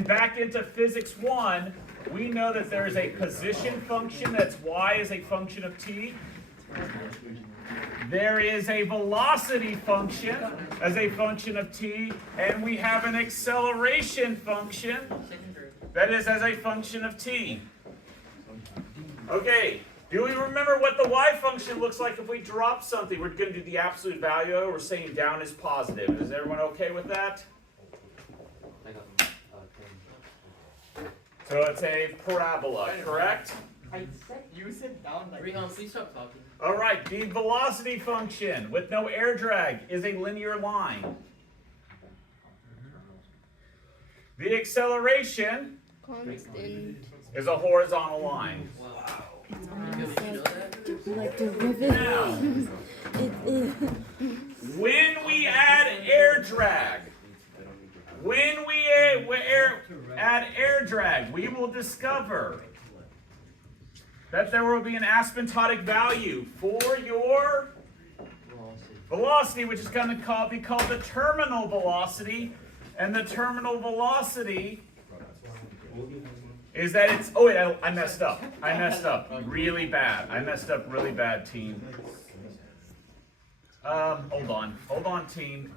And back into physics 1, we know that there is a position function that's y is a function of t. There is a velocity function as a function of t, and we have an acceleration function that is as a function of t. Okay, do we remember what the y function looks like if we drop something? We're going to do the absolute value. We're saying down is positive. Is everyone okay with that? So it's a parabola, correct? You said down like Rehan, please stop talking. All right, the velocity function with no air drag is a linear line. The acceleration Constant. is a horizontal line. Wow. Did you know that? Like derivative. Now, It, when we add air drag, add air drag, we will discover that there will be an asymptotic value for your velocity, which is going to be called the terminal velocity. And the terminal velocity is that it's, oh wait, I messed up. I messed up really bad. I messed up really bad, team. Hold on, team.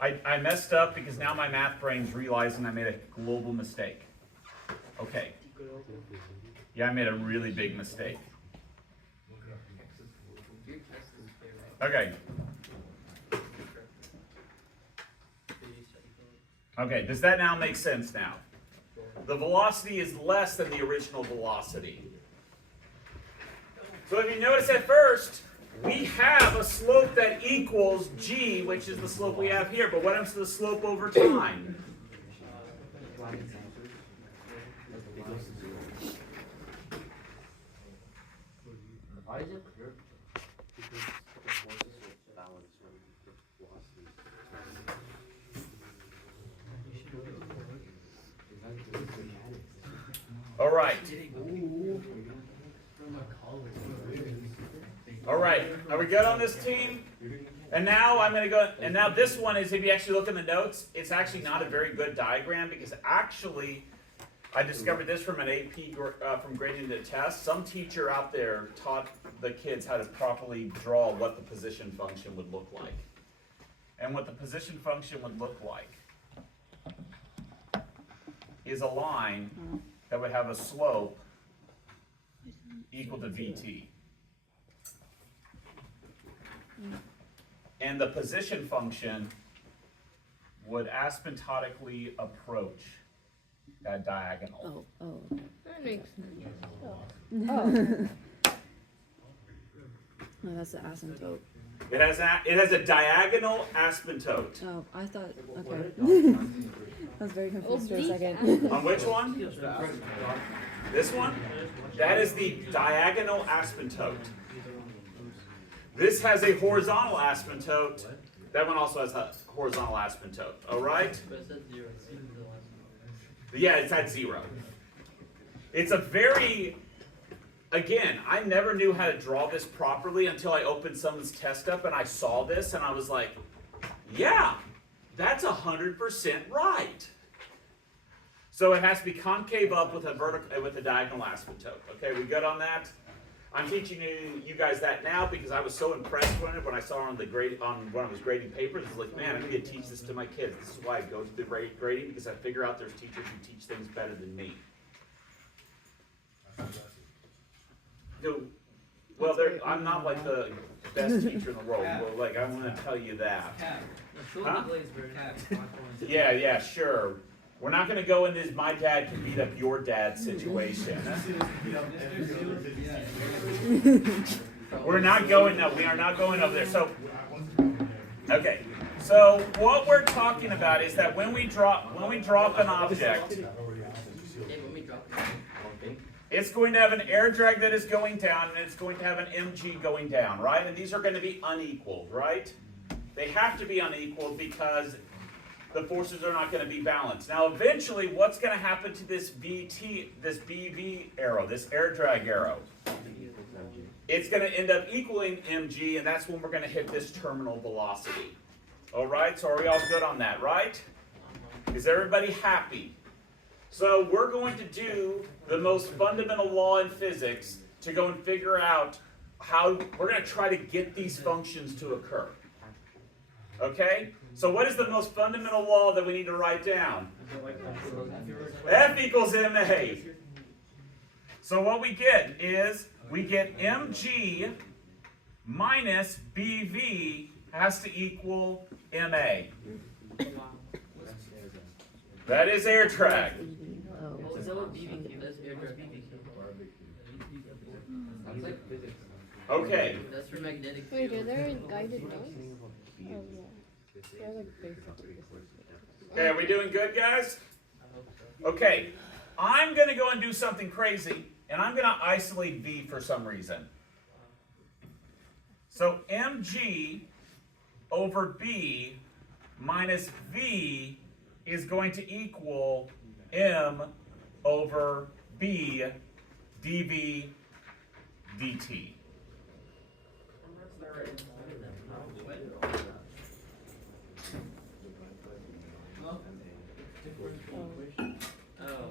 I messed up because now my math brain's realizing I made a global mistake. Okay. Yeah, I made a really big mistake. Okay. Okay, does that now make sense now? The velocity is less than the original velocity. So if you notice at first, we have a slope that equals g, which is the slope we have here, but what happens to the slope over time? Why is it clear? Because the forces will balance when the velocity All right. All right. Are we good on this team? And now I'm going to go, and now this one is, if you actually look in the notes, it's actually not a very good diagram because actually, I discovered this from an AP, from grading the test. Some teacher out there taught the kids how to properly draw what the position function would look like. And what the position function would look like is a line that would have a slope equal to VT. And the position function would asymptotically approach that diagonal. that makes sense. Oh, that's the asymptote. It has a diagonal asymptote. Oh, I thought, okay. I was very confused for a second. On which one? This one? That is the diagonal asymptote. This has a horizontal asymptote. That one also has a horizontal asymptote. All right? But it said 0. Yeah, it's at 0. It's a very, again, I never knew how to draw this properly until I opened someone's test up and I saw this and I was like, yeah, that's 100% right. So it has to be concave up with a diagonal asymptote. Okay, we good on that? I'm teaching you guys that now because I was so impressed when I saw it when I was grading papers. I was like, man, I need to teach this to my kids. This is why I go through the grading, because I figure out there's teachers who teach things better than me. Well, I'm not like the best teacher in the world. Well, like I want to tell you that. Huh? Yeah, sure. We're not going to go into this my dad can beat up your dad situation. We're not going, no, we are not going over there. So, okay. So what we're talking about is that when we drop an object, it's going to have an air drag that is going down, and it's going to have an mg going down, right? And these are going to be unequal, right? They have to be unequal because the forces are not going to be balanced. Now, eventually, what's going to happen to this VT, this BV arrow, this air drag arrow? It's going to end up equaling mg, and that's when we're going to hit this terminal velocity. All right, so are we all good on that, right? Is everybody happy? So we're going to do the most fundamental law in physics to go and figure out how we're going to try to get these functions to occur. Okay? So what is the most fundamental law that we need to write down? F equals ma. So what we get is we get mg minus bv has to equal ma. That is air drag. Oh, is that what BB that's air drag BB? That's like physics. Okay. That's for magnetic Wait, field. are there guided notes? Oh, yeah. They're like basic. Okay, are we doing good, guys? Okay. I'm going to go and do something crazy, and I'm going to isolate v for some reason. So mg over b minus v is going to equal m over b dv dt. Oh.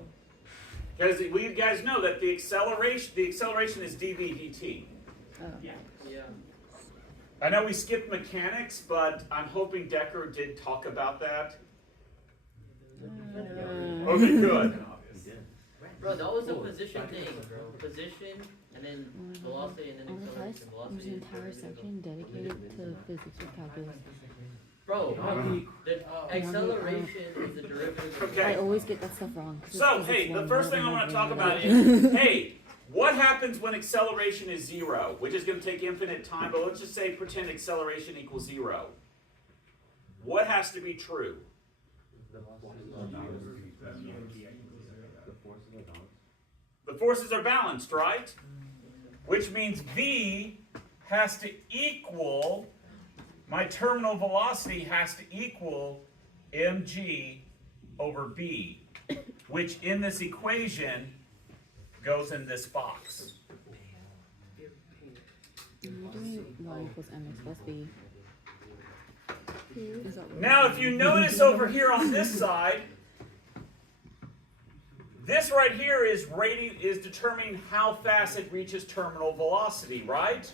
Because we guys know that the acceleration is dv dt. Oh. Yeah. I know we skipped mechanics, but I'm hoping Decker did talk about that. Okay, good. Bro, that was a position thing. Position and then velocity and then On the test, acceleration. there's Velocity. an entire section dedicated to physics with calculus. Bro, the acceleration is the derivative of Okay. I always get that stuff wrong. 'cause So, it's hey, physics the one, first more thing I than want to my talk brain about knows. is, hey, what happens when acceleration is 0? Which is going to take infinite time, but let's just say pretend acceleration equals 0. What has to be true? The forces are balanced, right? Which means v has to equal, my terminal velocity has to equal mg over b, which in this equation goes in this box. You're doing y equals mx plus b. Is that what Now, if you notice over here on this side, this right here is determining how fast it reaches terminal velocity, right?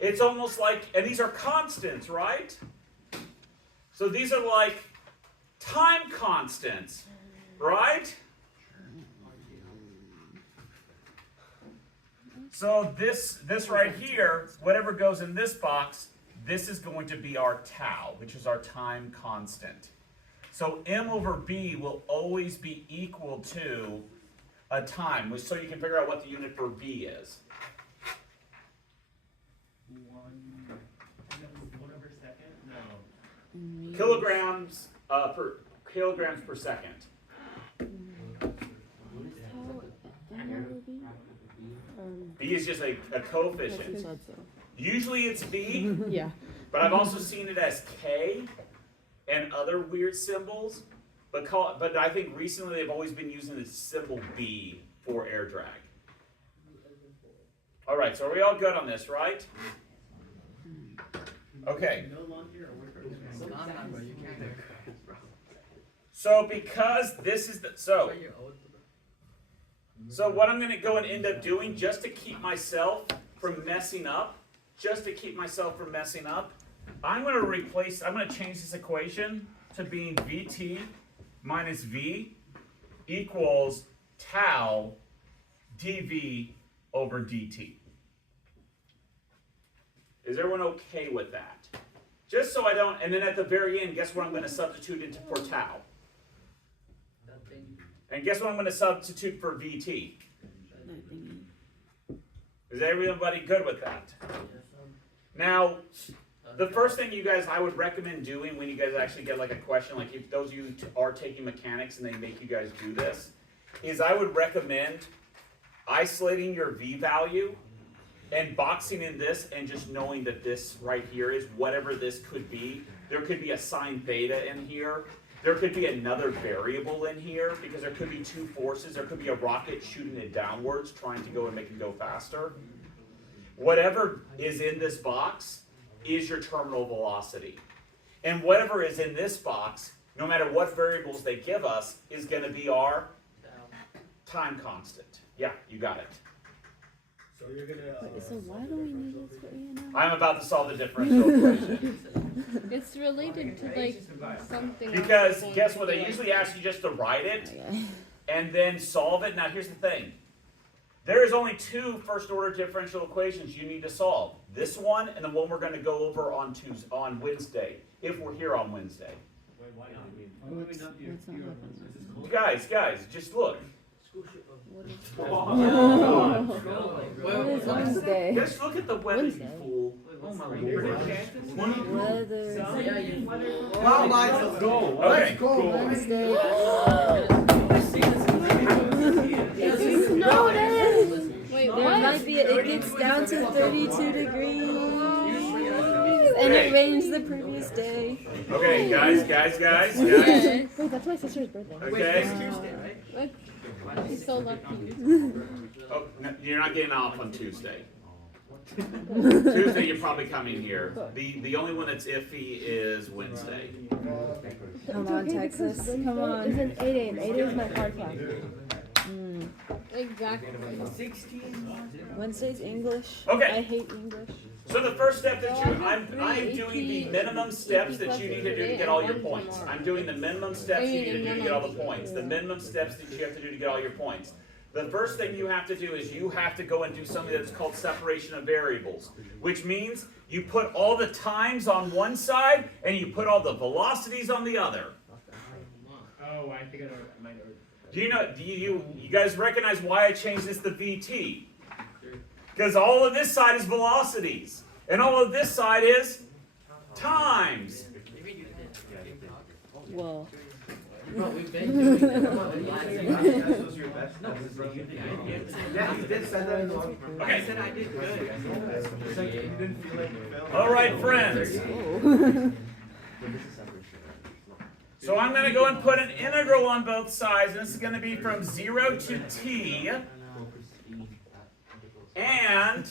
It's almost like, and these are constants, right? So these are like time constants, right? So this right here, whatever goes in this box, this is going to be our tau, which is our time constant. So m over b will always be equal to a time, so you can figure out what the unit for b is. 1 over second? No. meters? Kilograms per second. How n over b? B is just a coefficient. Who said so? Usually it's b, Yeah. but I've also seen it as k and other weird symbols. But I think recently they've always been using the symbol b for air drag. All right, so are we all good on this, right? Okay. So because this is so what I'm going to go and end up doing, just to keep myself from messing up, I'm going to change this equation to being Vt minus V equals tau dV over dt. Is everyone okay with that? Just so I don't, and then at the very end, guess what I'm going to substitute into for tau? And guess what I'm going to substitute for Vt? That thingy. Is everybody good with that? Now, the first thing you guys, I would recommend doing when you guys actually get like a question, like if those of you are taking mechanics and they make you guys do this, is I would recommend isolating your V value and boxing in this and just knowing that this right here is whatever this could be. There could be a sine theta in here. There could be another variable in here because there could be two forces. There could be a rocket shooting it downwards trying to go and make it go faster. Whatever is in this box is your terminal velocity. And whatever is in this box, no matter what variables they give us, is going to be our time constant. Yeah, you got it. So you're gonna. Wait, so why do we need this for A and M? I'm about to solve the differential equation. It's related to like something. Because else. guess what? They usually ask you just to write it Okay. and then solve it. Now here's the thing. There is only two first order differential equations you need to solve. This one and the one we're going to go over on Wednesday, if we're here on Wednesday. Wait, why not? What's not happening? Guys, just look. What is Well, Wednesday? Just look at the weather, you Wednesday. fool. Oh my There's a lord. chance. Weather. Yeah, you. Well, let's go. Okay. Wednesday. It's snowed. Wait, There what? might be. It gets down to 32 degrees, and it rains the previous day. Okay, guys. Yes. Wait, that's my sister's birthday. Okay. What? He's so lucky. Oh, no, you're not getting off on Tuesday. Tuesday, you're probably coming here. The only one that's iffy is Wednesday. Come on, Texas. Come on. It's an 8 a.m. 8 a.m. is my hard class. Exactly. Wednesday's English. Okay. I hate English. So the first step that I'm doing the minimum steps that you need to do to get all your points. I'm doing the minimum steps you need to do to get all the points. The minimum steps that you have to do to get all your points. The first thing you have to do is you have to go and do something that's called separation of variables, which means you put all the times on one side and you put all the velocities on the other. Oh, I think I might know. Do you guys recognize why I changed this to VT? Because all of this side is velocities, and all of this side is times. Whoa. Bro, we've been doing that. Yeah, you did send that in the log. Okay. I did good. It's like you didn't feel like you failed. All right, friends. Oh. So I'm going to go and put an integral on both sides, and this is going to be from 0 to t. And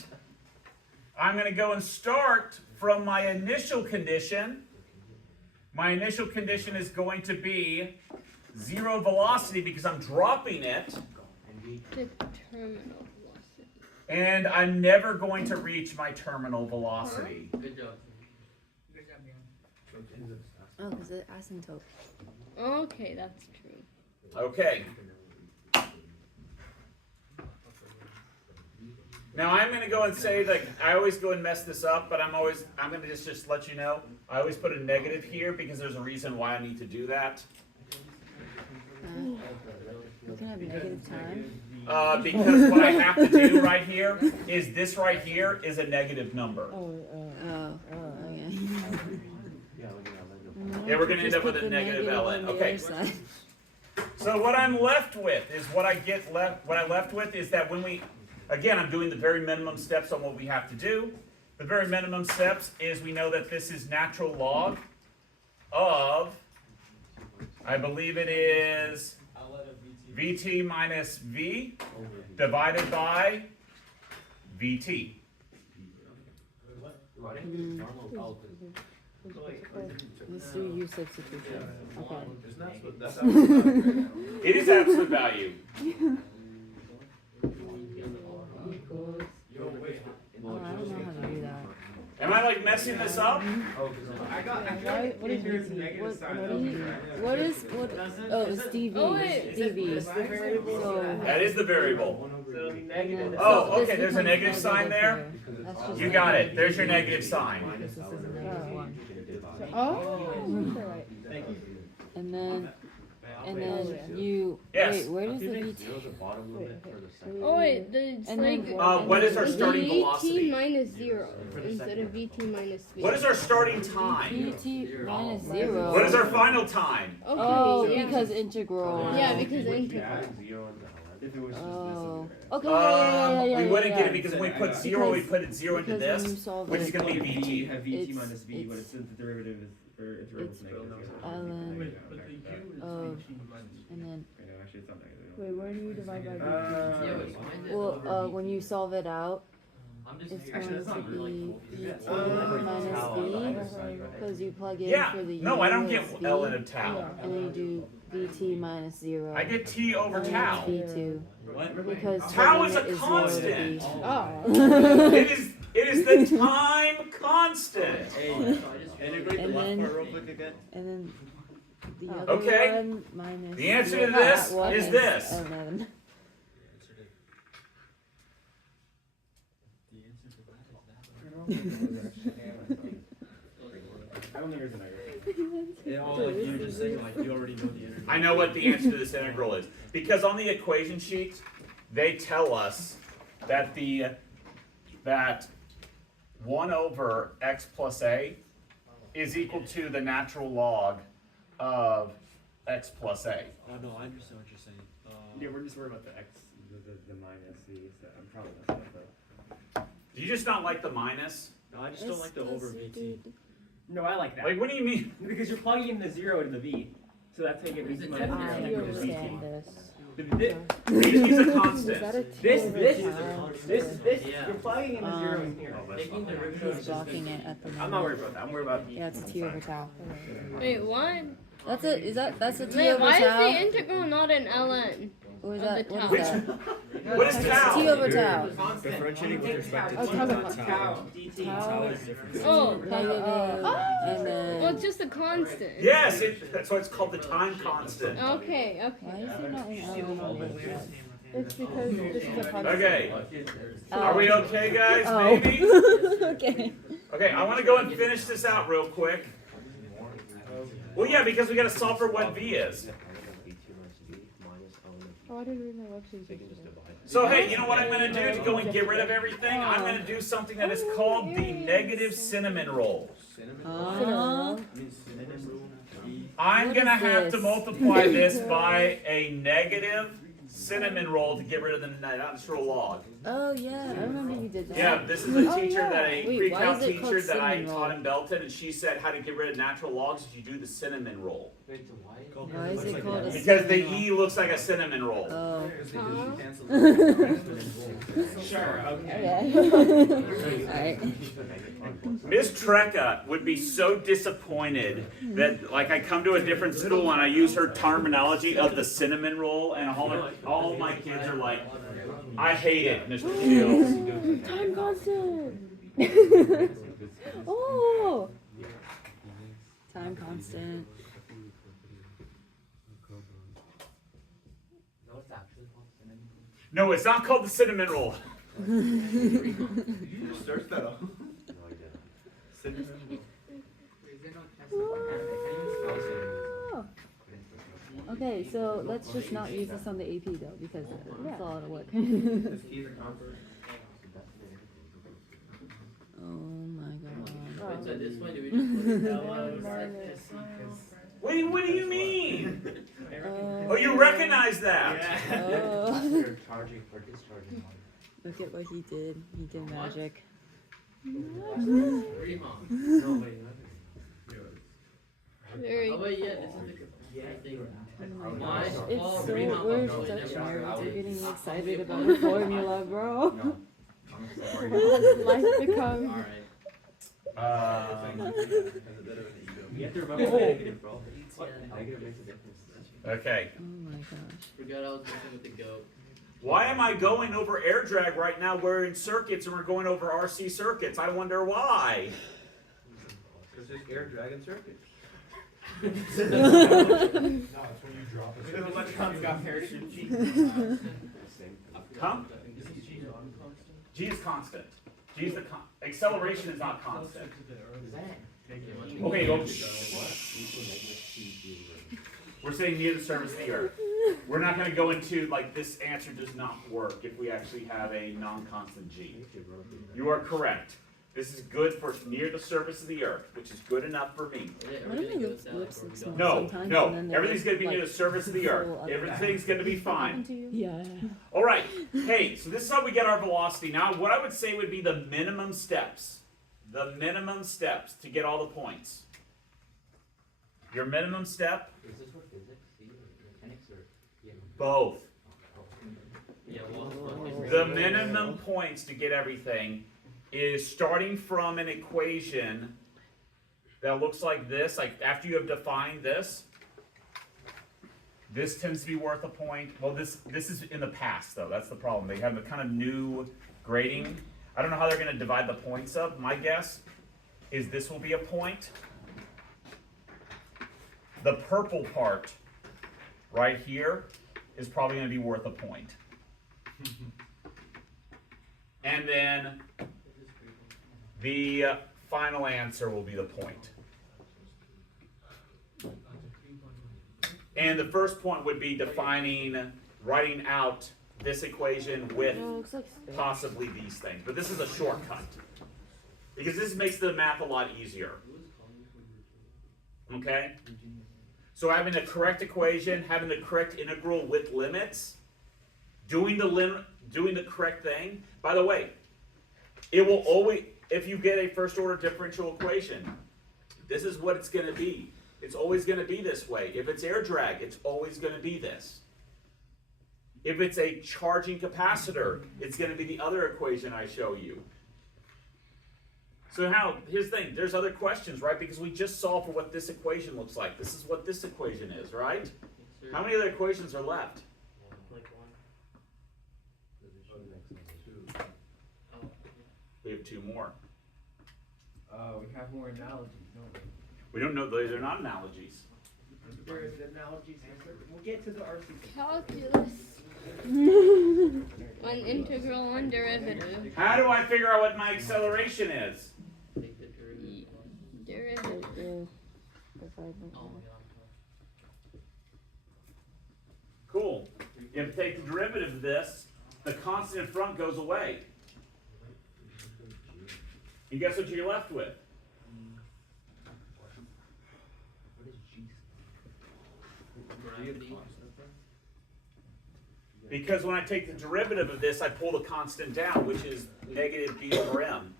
I'm going to go and start from my initial condition. My initial condition is going to be 0 velocity because I'm dropping it, The terminal velocity. and I'm never going to reach my terminal velocity. Good job. Oh, because the asymptote. Okay, that's true. Okay. Now I'm going to go and say that I always go and mess this up, but I'm going to just let you know. I always put a negative here because there's a reason why I need to do that. You can have negative time. Because what I have to do right here is this right here is a negative number. Oh, okay. Yeah, we're going to end Just up with put a the negative on ln. the Okay. other side. So what I'm left with is what I'm left with is that when we, again, I'm doing the very minimum steps on what we have to do. The very minimum steps is we know that this is natural log of, I believe it is VT minus V divided by VT. Let's do U substitution. Okay. It is absolute value. Oh, I don't know how to do that. Am I like messing this up? I feel like What is there's a VT? negative sign. What is, oh, it's DV. Oh, wait. DV. So, That is the variable. So negative. so Oh, this okay, there's a becomes negative sign there? here. That's just You got it. There's your negative sign. This is a negative one. Oh, right. Thank you. And then you, Yes. wait, where does the VT? Oh wait, it's And like then What is our starting VT velocity? minus 0 instead of VT minus V. What is our starting time? VT minus 0. What is our final time? Okay, Oh, yeah. because integral. Yeah, because integral. Oh. Okay, yeah. We wouldn't yeah. get it because when we put 0, we put it 0 into Because when you this, solve which it, is going to be You VT. have VT It's- minus V, but it's- since the derivative is, or integral it's is negative. ln, But the U is of, VT minus. and then, I know, actually, it's not negative. Wait, where do you divide by Uh, VT? well, when you solve it out, it's Actually, going that's not to really be cool. VT Uh, minus V, because you plug in Yeah, for the no, I don't U get as ln V, of tau. and then you do VT minus 0. I get t over and tau. it's V2. Because Tau plugging is a it 0 to constant. V. Oh. It is the time constant. Integrate the And left then- part real quick again. And then the other Okay. one minus The answer to that this one is this. Oh, no. I don't think there's an error. Yeah, like you're just saying, like you already know the integral. I know what the answer to this integral is. Because on the equation sheet, they tell us that that 1 over x plus a is equal to the natural log of x plus a. Oh no, I understand what you're saying. Yeah, we're just worried about the x, the minus v, so I'm probably not gonna Do you just not like the minus? No, I just don't like the over VT. No, I like that. Like, what do you mean? Because you're plugging in the 0 to the v. So that's how you get v minus I 0. understand this. VT's a Is that a constant. This, T over this, tau? this, you're plugging in the 0 in here. He's blocking it at the moment. I'm not worried about that. I'm worried about Yeah, it's a T over tau. Wait, what? That's it. That's a T Wait, over why is tau? the integral not an ln? What is of that? the What tau? is that? What is T tau? over tau. Differentiating with respect to I was talking about tau. Tau is different. Oh. Negative, and Well, then it's just a constant. Yes, that's why it's called the time constant. Okay, why okay. is it not in ln on the other side? It's because this is a constant. Okay, are we okay, guys? Oh. Maybe? Okay. Okay, I want to go and finish this out real quick. Well, yeah, because we got to solve for what v is. Oh, I didn't read my worksheet. So hey, you know what I'm going to do to go and get rid of everything? I'm going to do something that is called the negative cinnamon roll. I'm What going to is have to this? multiply this by a negative cinnamon roll to get rid of the natural log. Oh yeah, I remember you did that. Yeah, this is a Oh, teacher yeah. that a Wait, why pre-cal is it called teacher that I cinnamon roll? taught in Belton, and she said how to get rid of natural logs is you do the cinnamon roll. Why is it called a Because the cinnamon roll? E looks like a cinnamon roll. Oh. Sure, Okay. Alright. Miss Trecca would be so disappointed that, like, I come to a different school and I use her terminology of the cinnamon roll, and all my kids are like, I hate it, Mr. Shields. Time constant. Oh. Time constant. No, it's not called the cinnamon roll. Search that up. Okay, so let's just not use this on the AP though, because it's a lot of work. Oh my god. So at this point, do we just What do you mean? Oh, Oh, you recognize that? oh. charging or discharging? Look at what he did. He did magic. No, wait, Very. oh wait, yeah, this is the thing. Oh my gosh. It's so, we're such nerds. We're getting excited about the formula, bro. Life becomes. You have to remember the negative, bro. Negative makes a difference. Okay. Oh my gosh. Forgot I was messing with the goat. Why am I going over air drag right now? We're in circuits and we're going over RC circuits. I wonder why. Because there's air dragon circuit. The electrons got parachute. Huh? G is constant. G is the acceleration is not constant. Okay, well, we're saying near the surface of the Earth. We're not going to go into, like, this answer does not work if we actually have a non-constant G. You are correct. This is good for near the surface of the Earth, which is good enough for me. What if it looks like small No, sometimes, and no, then they're everything's going to be like near the surface of the Earth. full other Everything's going to be fine. Yeah. All right. Hey, so this is how we get our velocity. Now, what I would say would be the minimum steps. The minimum steps to get all the points. Your minimum step, Is this for physics, C, or mechanics, or both. yeah, well, The minimum points to get everything is starting from an equation that looks like this, like after you have defined this tends to be worth a point. Well, this is in the past though, that's the problem. They have a kind of new grading. I don't know how they're gonna divide the points up. My guess is this will be a point. The purple part right here is probably gonna be worth a point. And then the final answer will be the point. And the first point would be defining, writing out this equation with No, it looks like space. possibly these things. But this is a shortcut. Because this makes the math a lot easier. Okay? So having the correct equation, having the correct integral with limits, doing the correct thing. By the way, it will always, if you get a first order differential equation, this is what it's going to be. It's always going to be this way. If it's air drag, it's always going to be this. If it's a charging capacitor, it's going to be the other equation I show you. So here's the thing, there's other questions, right? Because we just solved for what this equation looks like. This is what this equation is, right? How many other equations are left? We have two more. We have more analogies, don't we? We don't know, they're not analogies. There's analogies. We'll get to the RC. Calculus. One integral, one derivative. How do I figure out what my acceleration is? Derivative. Cool. You have to take the derivative of this, the constant in front goes away. And guess what you're left with? Because when I take the derivative of this, I pull the constant down, which is negative b over m.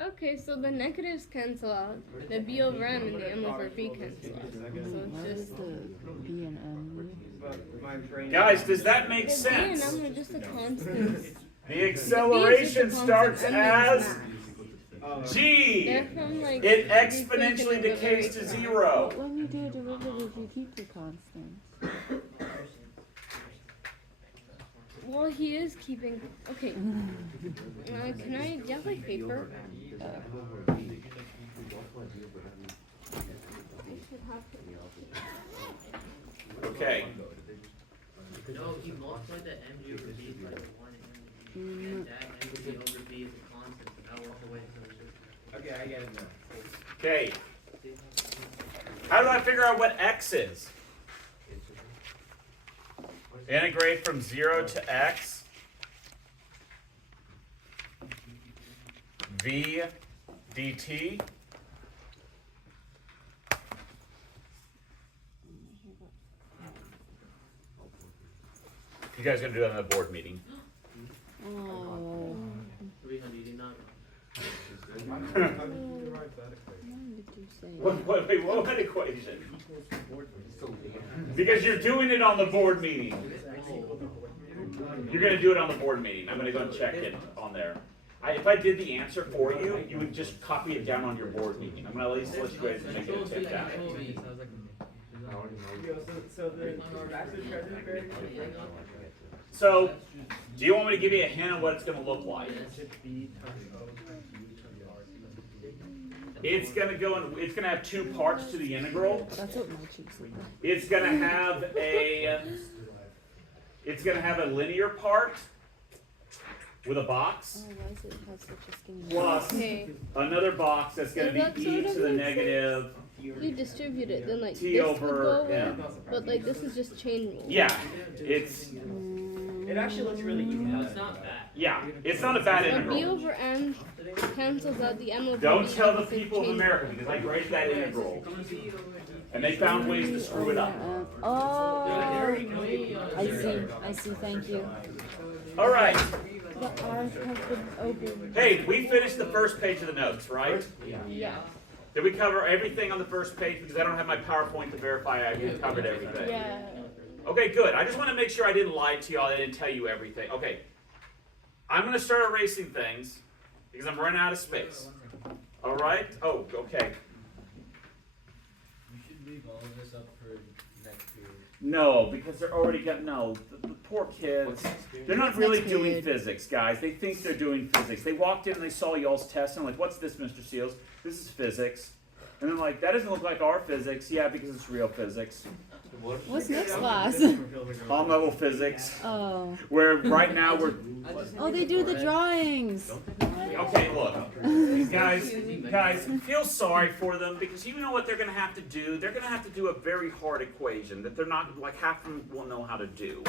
Okay, so the negatives cancel out. The b over m and the m over b cancel out. So What it's is just the B and M? My brain. Guys, does that make the b and sense? m are just the constants. The acceleration starts as g. They're from like It the exponentially equation of a very decays to small- 0. But when you do a derivative, you keep the constant. Well, he is keeping. Okay. Can I? Do you have like paper? I should have Okay. No, he multiplied the mg over b by the 1 and that mg over b is a constant, so now walk away from it. Okay, I get it now. Okay. How do I figure out what x is? Integrate from 0 to x. V dt. You guys gonna do that in the board meeting? Oh. 389. What did you say? Wait, what equation? Because you're doing it on the board meeting. You're gonna do it on the board meeting. I'm gonna go and check it on there. If I did the answer for you, you would just copy it down on your board meeting. I'm gonna at least let you guys make it a tip down. So the master treasure berry. So, do you want me to give you a hint of what it's gonna look like? It's gonna go in, it's gonna have two parts to the integral. That's what my cheeks look like. It's gonna have a linear part with a box, Oh, why does it have such a skinny plus Okay. another box that's gonna Does that be e sort to of the make negative You distribute it, then like t this would over go away, m. but like this is just chain rule. Yeah, it's, It actually looks really easy. No, it's not bad. yeah, it's not a bad So b integral. over m cancels out the m over Don't b tell the because it's people of chain America, because I graded that integral. And they found ways to screw it up. Oh, I see, thank you. Alright, The arc has been opened. hey, we finished the first page of the notes, right? Yeah. Did we cover everything on the first page? Because I don't have my PowerPoint to verify I covered everything. Yeah. Okay, good. I just want to make sure I didn't lie to y'all. I didn't tell you everything. Okay. I'm going to start erasing things because I'm running out of space. All right? Oh, okay. You should leave all of this up for next period. No, because they're already got, no, the poor kids. They're not really Next doing period. physics, guys. They think they're doing physics. They walked in and they saw y'all's test and like, what's this, Mr. Seals? This is physics. And they're like, that doesn't look like our physics. Yeah, because it's real physics. What's next class? Palm level physics. Oh. Where right now we're, Oh, they do the drawings. okay, look. Guys, feel sorry for them because you know what they're going to have to do? They're going to have to do a very hard equation that they're not, like half of them will know how to do.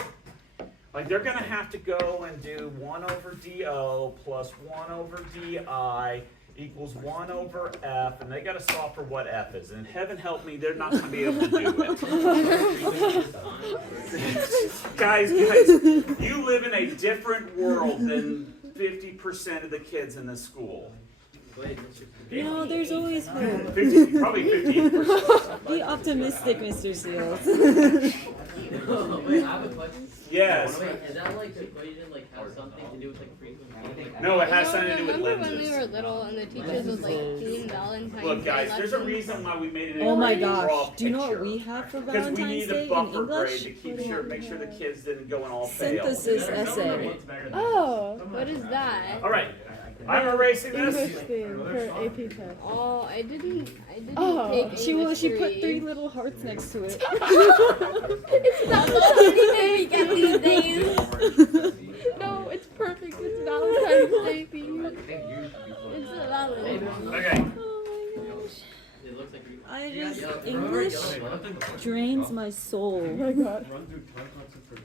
Like they're going to have to go and do 1 over dO plus 1 over di equals 1 over f, and they got to solve for what f is. And heaven help me, they're not going to be able to do it. guys, you live in a different world than 50% of the kids in this school. You know, there's always hope. 50, probably 58%. Be optimistic, Mr. Seals. Wait, I have a question. Yes. Wait, is that like the equation like have something to do with like frequency? No, it has something to do with Remember when we lenses. were little and the teachers would like Dean Valentine's Look, guys, Day there's a lessons? reason why we made it. Oh my a raw gosh. Do you know what picture. we have for Because we Valentine's need a Day in buffer grade English? to keep sure, make sure the kids didn't go and all fail. Synthesis essay. Oh, what is that? All right, I'm erasing English this. thing for AP test. Oh, I didn't Oh, take English she put 3 3. little hearts next to it. That's all we get these days. No, it's perfect. It's Valentine's Day themed. It's a Valentine's. Okay. Oh my gosh. It looks like I just, Yeah, English yeah. drains my Oh soul. my god.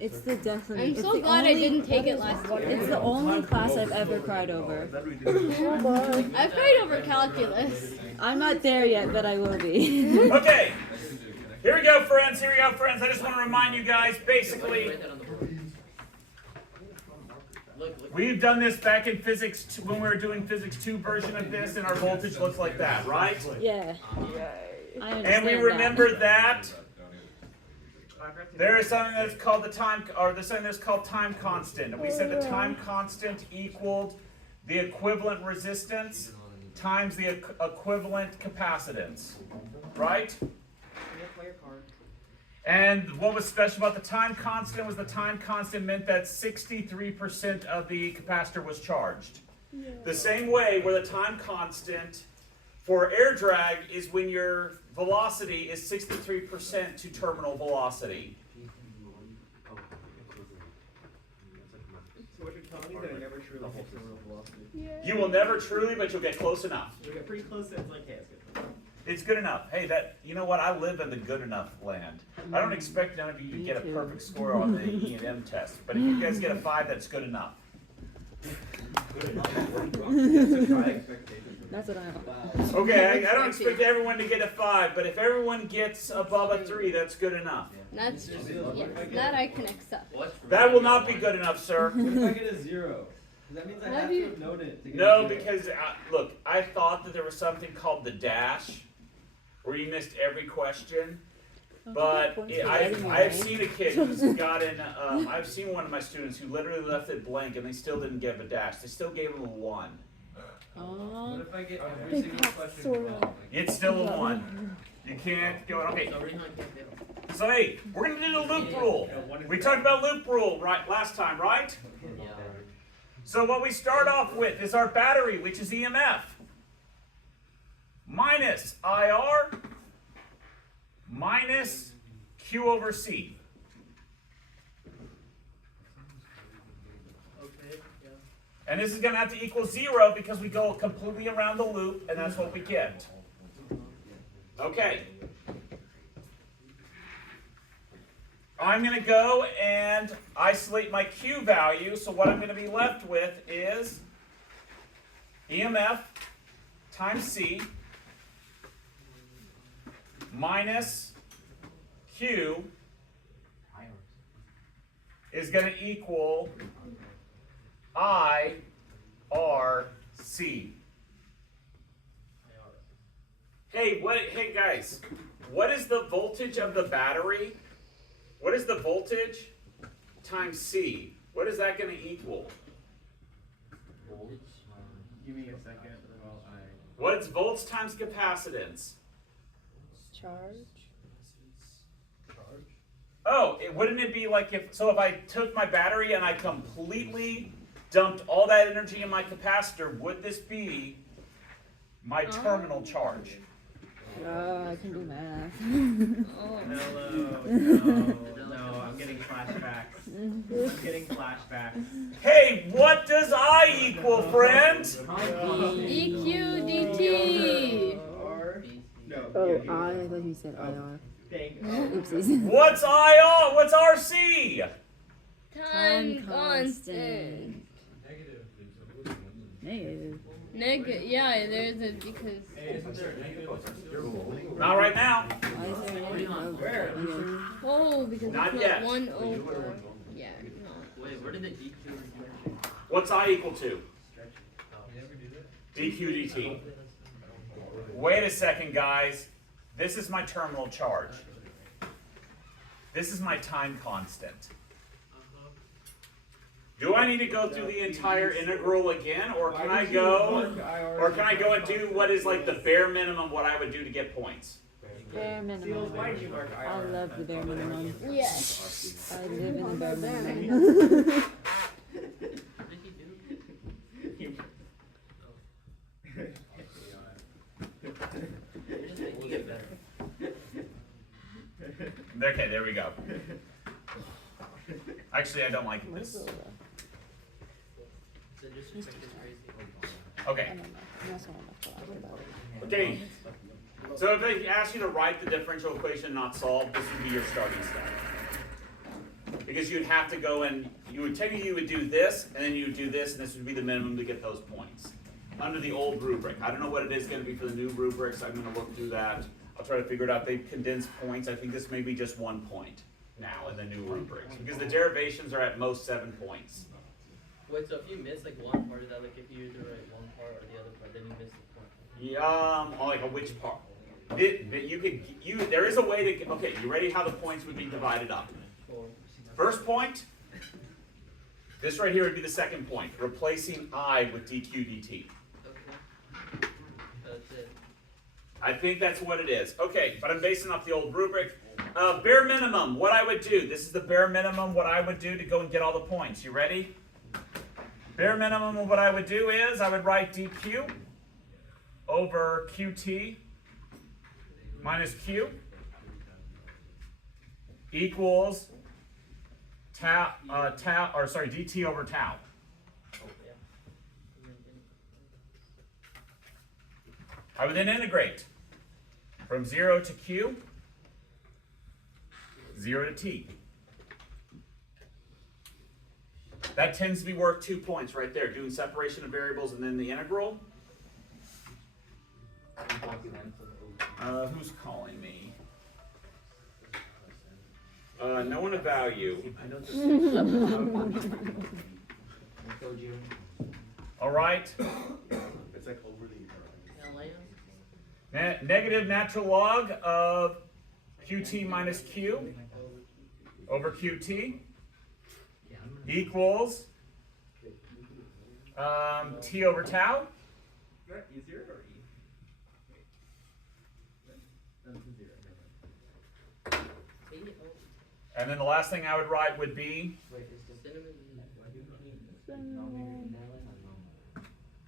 It's the death of me. I'm It's so the glad I only- didn't take it last year. It's the only class I've ever cried over. I cried over calculus. I'm not there yet, but I will be. Okay. Here we go, friends. Here we go, friends. I just want to remind you guys, basically, Write that on the board. Look. we've done this back in physics 2, when we were doing physics 2 version of this, and our voltage looks like that, right? Yeah. I understand And we that. remember that there is something that's called the time, or there's something that's called time constant. And we said the time constant equaled the equivalent resistance times the equivalent capacitance, right? And what was special about the time constant was the time constant meant that 63% of the capacitor was charged. The same way where the time constant for air drag is when your velocity is 63% to terminal velocity. So what you're telling me is that I never truly hit the real velocity. You will never truly, but you'll get close enough. We got pretty close, it's like, hey, it's good. It's good enough. Hey, that, you know what? I live in the good enough land. I don't expect none of you to get a perfect score on the E&M test, but if you guys get a 5, that's good enough. That's what I want. Okay, I don't expect everyone to get a 5, but if everyone gets above a 3, that's good enough. That's yeah, that I can accept. That will not be good enough, sir. What if I get a 0? That means I How have do to you- have known it to get No, a 0. because, look, I thought that there was something called the dash, where you missed every question. But I've seen a kid who's gotten, I've seen one of my students who literally left it blank and they still didn't give a dash. They still gave him a 1. Oh, What if I get every they single passed question so wrong? well. It's still a 1. You can't go, okay. So Rehan can't fail. So hey, we're gonna do the loop rule. We talked about loop rule last time, right? Yeah. So what we start off with is our battery, which is EMF. Minus IR minus Q over C. Okay. Yeah. And this is gonna have to equal 0 because we go completely around the loop, and that's what we get. Okay. I'm gonna go and isolate my Q value, so what I'm gonna be left with is EMF times C minus Q is gonna equal IRC. Hey, hey guys, what is the voltage of the battery What is the voltage times C? What is that going to equal? Give me a second while I. What's volts times capacitance? Charge. Oh, wouldn't it be like if I took my battery and I completely dumped all that energy in my capacitor, would this be my terminal charge? Oh, I can do math. No, I'm getting flashbacks. I'm getting flashbacks. Hey, what does I equal, friend? EQDT. R. No. Oh, yeah, I thought you said IR. Thank. Oopsies. What's IR? What's RC? Time constant. Negative. Yeah, there's a because. Not right now. Why is there a negative? Where? Oh, because Not we put yet. 1 over. Yeah, no. Wait, where did the EQ stretch? What's I equal to? dq dt. Wait a second, guys. This is my terminal charge. This is my time constant. Do I need to go through the entire integral again, or can I go and do what is like the bare minimum what I would do to get points? Bare Seals, minimum. why did you mark IR? I love the bare minimum. Yes. I live in the bare minimum. What did he do? You're just making it better. Okay, there we go. Actually, I don't like this. The disrespect is crazy. Okay. I don't know. I'm also on the flash about it. Okay. So if they ask you to write the differential equation not solved, this would be your starting step. Because you'd have to go and you would do this, and then you would do this, and this would be the minimum to get those points. Under the old rubric. I don't know what it is going to be for the new rubrics. I'm going to look through that. I'll try to figure it out. They've condensed points. I think this may be just 1 point now in the new rubrics. Because the derivations are at most 7 points. Wait, so if you miss like one part of that, like if you either write one part or the other part, then you miss the point. Like a which part? There is a way to, okay, you ready how the points would be divided up? First point, this right here would be the second point, replacing I with dq dt. Okay. That's it. I think that's what it is. Okay, but I'm basing off the old rubric. Bare minimum, what I would do. This is the bare minimum what I would do to go and get all the points. You ready? Bare minimum of what I would do is I would write dq over qt minus q equals dt over tau. I would then integrate from 0 to q, 0 to t. That tends to be worth 2 points right there, doing separation of variables and then the integral. Who's calling me? No one of value. All right. It's like over the Negative natural log of qt minus q over qt equals t over tau. Is that easier or E? And then the last thing I would write would be,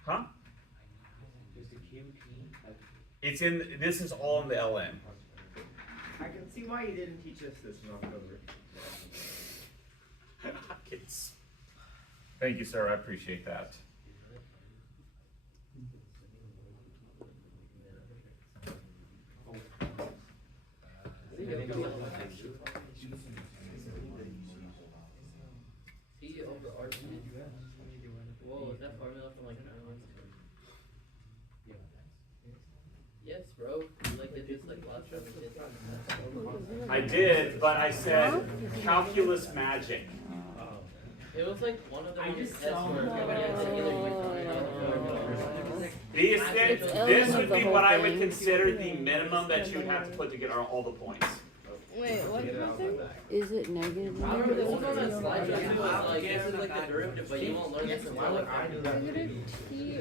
huh? It's in, this is all in the LN. I can see why you didn't teach us this in October. Thank you, sir. I appreciate that. C over R. Whoa, is that formula from like 9 months ago? Yes, bro. You like did this like last time we did. I did, but I said calculus magic. It was like one of the I just tests saw where everybody had to either write This would be what I would consider the minimum that you would have to put to get all the points. Wait, what happened? Is it negative? I remember this was on that T over slide RC? too, it was like, this is like the derivative, but you won't learn this until like. Negative T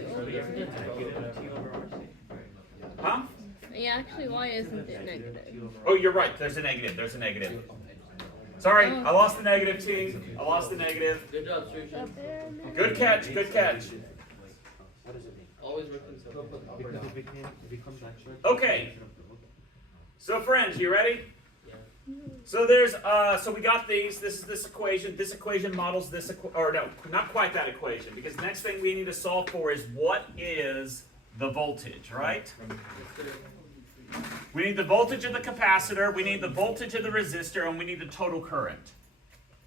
over. Huh? Yeah, actually, why isn't it negative? Oh, you're right. There's a negative. There's a negative. Sorry, I lost the negative, team. I lost the negative. Good job, Srishan. Up there, man. Good catch. Good catch. Always reconcile. Okay. So friends, you ready? Yeah. So there's so we got these. This is this equation. This equation models this or no, not quite that equation, because next thing we need to solve for is what is the voltage, right? We need the voltage of the capacitor, we need the voltage of the resistor, and we need the total current.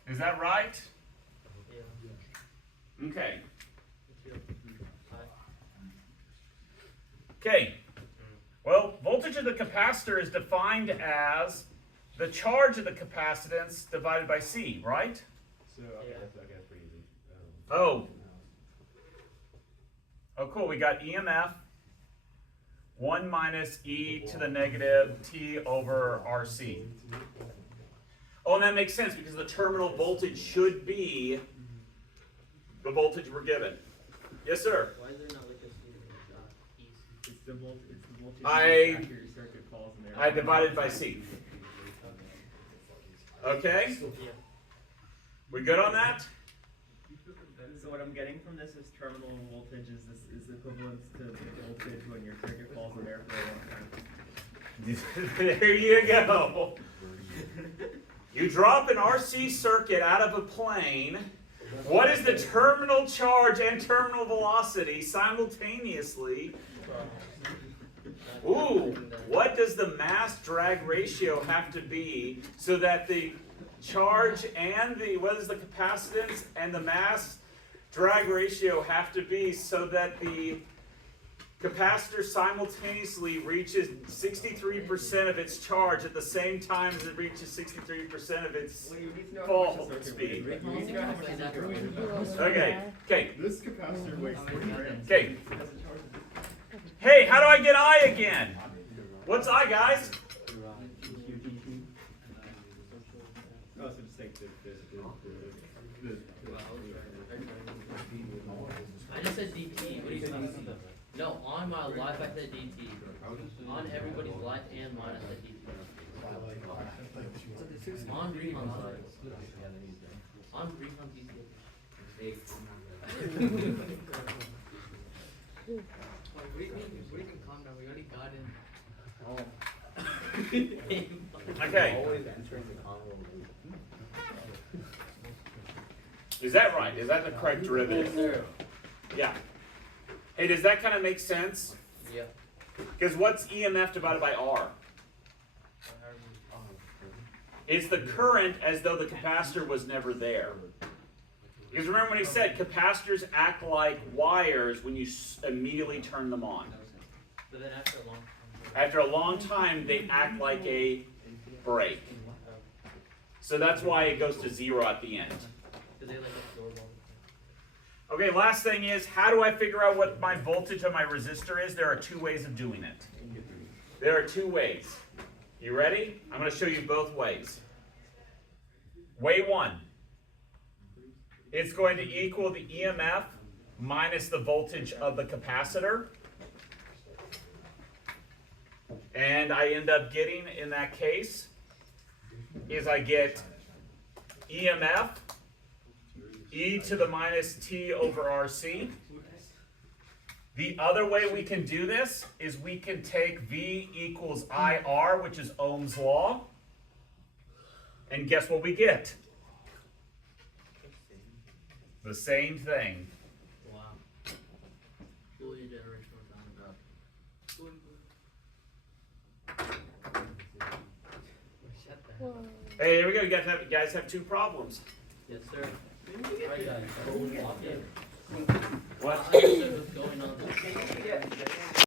Is that right? Yeah. Okay. Okay. Well, voltage of the capacitor is defined as the charge of the capacitance divided by C, right? So, okay, that's pretty easy. Oh. Oh, cool. We got EMF 1 minus e to the negative t over RC. Oh, and that makes sense because the terminal voltage should be the voltage we're given. Yes, sir. Why is there not like a piece? It's the voltage I- after your circuit falls in there. I divided by C. Okay? We good on that? So what I'm getting from this is terminal voltage is equivalent to the voltage when your circuit falls in there for a long time. There you go. You drop an RC circuit out of a plane. What is the terminal charge and terminal velocity simultaneously? Ooh, what does the mass drag ratio have to be so that the charge and what is the capacitance and the mass drag ratio have to be so that the capacitor simultaneously reaches 63% of its charge at the same time as it reaches 63% of its Well, you need to know how fall much the circuit speed. weighs. You need to know how much the circuit weighs. Okay. This capacitor weighs 40 grams. Okay. Because it charges. Hey, how do I get I again? What's I, guys? Oh, so just take the I just said DT. What do you think? No, on my life I said DT. On everybody's life and mine I said DT. On Rehan's life. On Rehan's DT. What do you mean calm down? We already got in. Okay. Is that right? Is that the correct derivative? Sir. Yeah. Hey, does that kind of make sense? Yeah. Because what's EMF divided by R? It's the current as though the capacitor was never there. Because remember when he said capacitors act like wires when you immediately turn them on. But then after a long time. After a long time, they act like a brake. So that's why it goes to 0 at the end. Because they like absorb all the Okay, last thing is, how do I figure out what my voltage on my resistor is? There are two ways of doing it. There are two ways. You ready? I'm going to show you both ways. Way one. It's going to equal the EMF minus the voltage of the capacitor. And I end up getting, in that case, is I get EMF e to the minus t over RC. The other way we can do this is we can take V equals IR, which is Ohm's law, and guess what we get? The same thing. Wow. Fully generational roundabout. Shut the hell up. Hey, there we go. You guys have two problems. Yes, sir. Right, guys. What? I understood what's going on.